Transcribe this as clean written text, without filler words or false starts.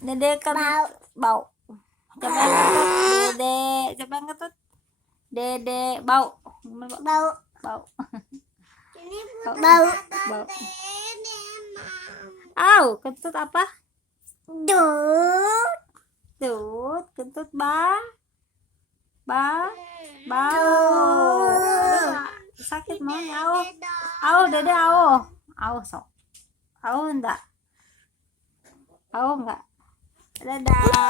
Dede kan bau. Coba yang ketut. Dede, coba yang ketut. Dede bau. Bau. Bau. Au, kentut apa? Tut, kentut bau. Aduh, sakit maunya. Dede sok. Enggak. Dadah.